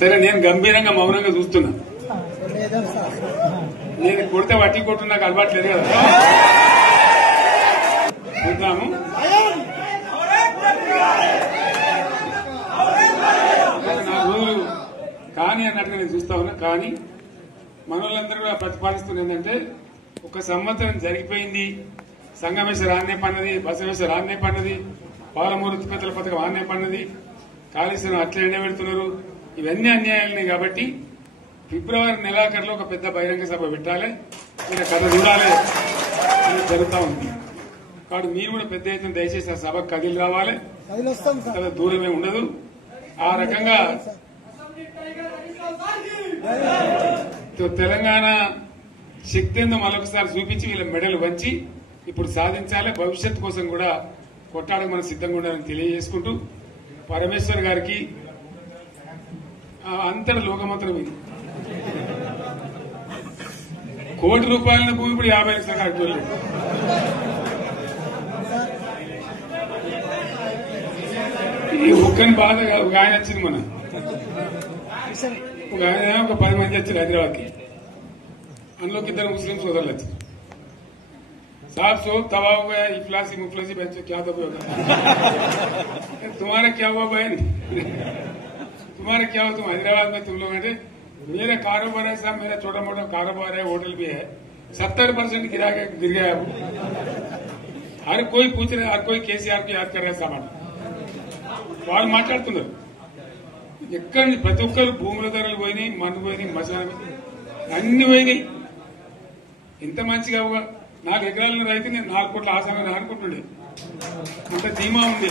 సరే నేను గంభీరంగా మౌనంగా చూస్తున్నా. నేను కొడితే వట్టి కొట్టు నాకు అలవాట్లేదు కదా. చూద్దాము. నా రోజులు కానీ అన్నట్టుగా నేను చూస్తా ఉన్నా. కానీ మనోళ్ళందరూ కూడా ప్రతిపాదిస్తున్న ఏంటంటే ఒక సంవత్సరం జరిగిపోయింది. సంగమేశ్వర ఆన్నే పన్నది, బసవేశ్వర ఆన్నే పన్నది, పాలమూరు ఉత్పత్తుల పథకం ఆన్నే పన్నది, కాళేశ్వరం అట్లా ఎండబెడుతున్నారు. ఇవన్నీ అన్యాయాలున్నాయి. కాబట్టి ఫిబ్రవరి నెలాఖరులో ఒక పెద్ద బహిరంగ సభ పెట్టాలి, ఇలా కథ చూడాలి అని జరుగుతూ ఉంది. కాబట్టి మీరు కూడా పెద్ద ఎత్తున దయచేసి ఆ సభకు కదిలి రావాలి. కదా దూరమే ఉండదు. ఆ రకంగా తెలంగాణ శక్తి ఏందో మరొకసారి చూపించి వీళ్ళ మెడలు వంచి ఇప్పుడు సాధించాలి. భవిష్యత్తు కోసం కూడా కొట్టాడకు మనం సిద్ధంగా ఉండాలని తెలియజేసుకుంటూ పరమేశ్వర్ గారికి అంతటి లోకమంత్రం ఇది. ₹1,00,00,000 భూమి ఇప్పుడు 50 లక్షల కట్టలేదు. ఈ ఒక్కని బాధ ఒక ఆయన వచ్చింది. మన ఒక ఆయన ఒక 10 మంది వచ్చారు హైదరాబాద్కి. అందులోకి 2 ముస్లిం సోదరులు వచ్చారు. साहब सोब तबाह हो गया, इफलासी मुफलसी बच्चों क्या दबे होगा. तुम्हारा क्या हुआ बहन, तुम्हारा क्या हुआ, तुम हैदराबाद में तुम लोग हैं. मेरा कारोबार है साहब, मेरा छोटा मोटा कारोबार है, होटल भी है. 70% गिर गया. हर कोई पूछ रहे, हर कोई केसीआर को याद कर रहा है सामान. వాళ్ళు మాట్లాడుతున్నారు. ఎక్కడ ప్రతి ఒక్కరు భూముల ధరలు పోయినాయి, మన్ను పోయినాయి, మసాలా అన్ని పోయినాయి. ఎంత మంచిగా 4 ఎకరాల రైతు నేను 4 కోట్ల ఆసానని అనుకుంటుండే. అంత ధీమా ఉంది.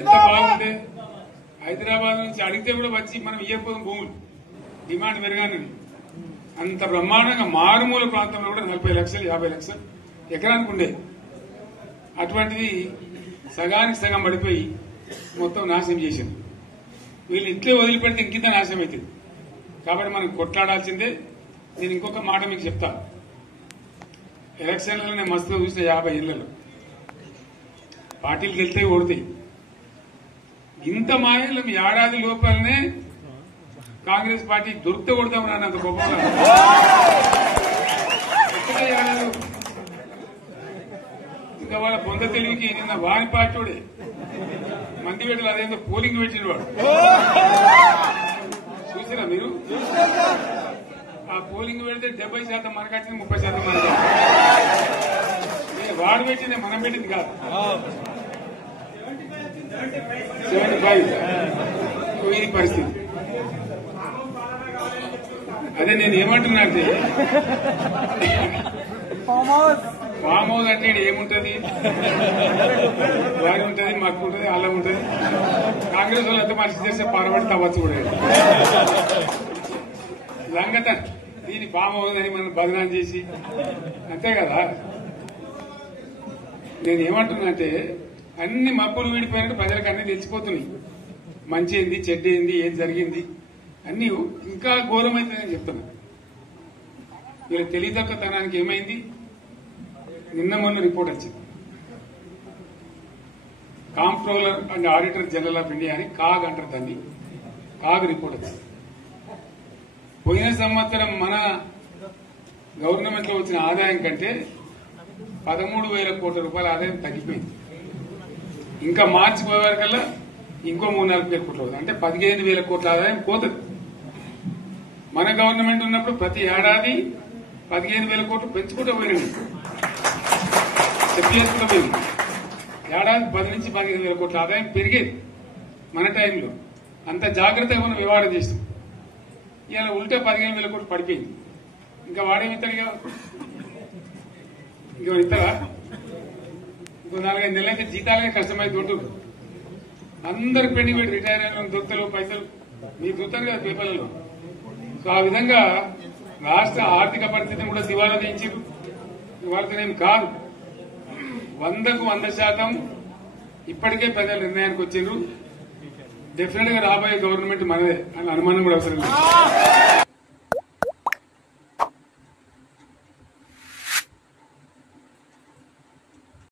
ఎంత బాగుంటే హైదరాబాద్ నుంచి అడిగితే కూడా వచ్చి మనం ఇయ్యకపోదాం భూములు డిమాండ్ పెరగానని. అంత బ్రహ్మాండంగా మారుమూల ప్రాంతంలో కూడా 40 లక్షలు 50 లక్షలు ఎకరానికి ఉండే. అటువంటిది సగానికి సగం పడిపోయి మొత్తం నాశనం చేశారు. వీళ్ళు ఇట్లే వదిలిపెడితే ఇంకింత నాశనం అవుతుంది. కాబట్టి మనం కొట్లాడాల్సిందే. నేను ఇంకొక మాట మీకు చెప్తా. ఎలక్షన్లలో నేను మస్తుగా చూసిన 50 ఏళ్లలో పార్టీలు గెలితే ఓడితాయి. ఇంత మాయలు ఏడాది లోపలనే కాంగ్రెస్ పార్టీ దొరికితే కొడతాం రానంత గొప్పగా. ఇంకా వాళ్ళ పొంద తెలివికి నిన్న వారి పార్టీ మంది పెట్టాలి. అదేందో పోలింగ్ పెట్టిన వాడు చూసారా మీరు? ఆ పోలింగ్ పెడితే 70% మనకు వచ్చింది, 30% మనకి. వాడు పెట్టింది మనం పెట్టింది కాదు. 75 ఇది పరిస్థితి. అదే నేను ఏమంటున్నా అంటే ఫామ్ హౌస్ అంటే ఏముంటది, వారి ఉంటది, మాకు ఉంటది, అల్లం ఉంటది. కాంగ్రెస్ వాళ్ళు ఎంత మంచి చేస్తే పారబడి తవ్వచ్చు కూడా లంగత. దీన్ని ఫామ్ హౌస్ అని మనం బదనాం చేసి అంతే కదా. నేను ఏమంటున్నా అంటే అన్ని మబ్బులు వీడిపోయినట్టు ప్రజలకు అన్ని తెలిసిపోతున్నాయి. మంచి ఏంది, చెడ్డ ఏంది, ఏం జరిగింది అన్ని ఇంకా ఘోరమైందని చెప్తున్నా. వీళ్ళ తెలివితక్కువతనానికి ఏమైంది? నిన్న మొన్న రిపోర్ట్ వచ్చింది. Comptroller and auditor general of India అని కాగ్ అంటారు దాన్ని. కాగ్ రిపోర్ట్ వచ్చింది. పోయిన సంవత్సరం మన గవర్నమెంట్ లో వచ్చిన ఆదాయం కంటే 13,000 కోట్ల రూపాయల ఆదాయం తగ్గిపోయింది. ఇంకా మార్చి పోయేవరకల్లా ఇంకో 3-4 కోట్ల అంటే 15,000 కోట్ల ఆదాయం పోతుంది. మన గవర్నమెంట్ ఉన్నప్పుడు ప్రతి ఏడాది 15,000 కోట్లు పెంచుకుంటూ పోయింది. చెప్పేసుకుంటూ పోయింది. ఏడాది 10 నుంచి 15,000 కోట్ల ఆదాయం పెరిగేది మన టైంలో. అంత జాగ్రత్తగా మనం వ్యవహారం చేస్తాం. ఇలా ఉల్టా 15,000 కోట్లు పడిపోయింది. ఇంకా వాడేమిస్తాడుగా, ఇంకో ఇస్తారా? ఇంకో 4-5 నెలలైతే జీతాలనే కష్టమైంది ఉంటుంది. అందరు పెండింగ్ పెట్టి రిటైర్ అయిన దొరుకుతారు పైసలు మీరు చూస్తారు కదా పేపర్లలో. సో ఆ విధంగా రాష్ట్ర ఆర్థిక పరిస్థితిని కూడా దివాలా తీయించారు. ఇవాళనేం కాదు, 100కు 100% ఇప్పటికే ప్రజల నిర్ణయానికి వచ్చారు. డెఫినెట్ గా రాబోయే గవర్నమెంట్ మనదే అని అనుమానం కూడా అవసరం లేదు.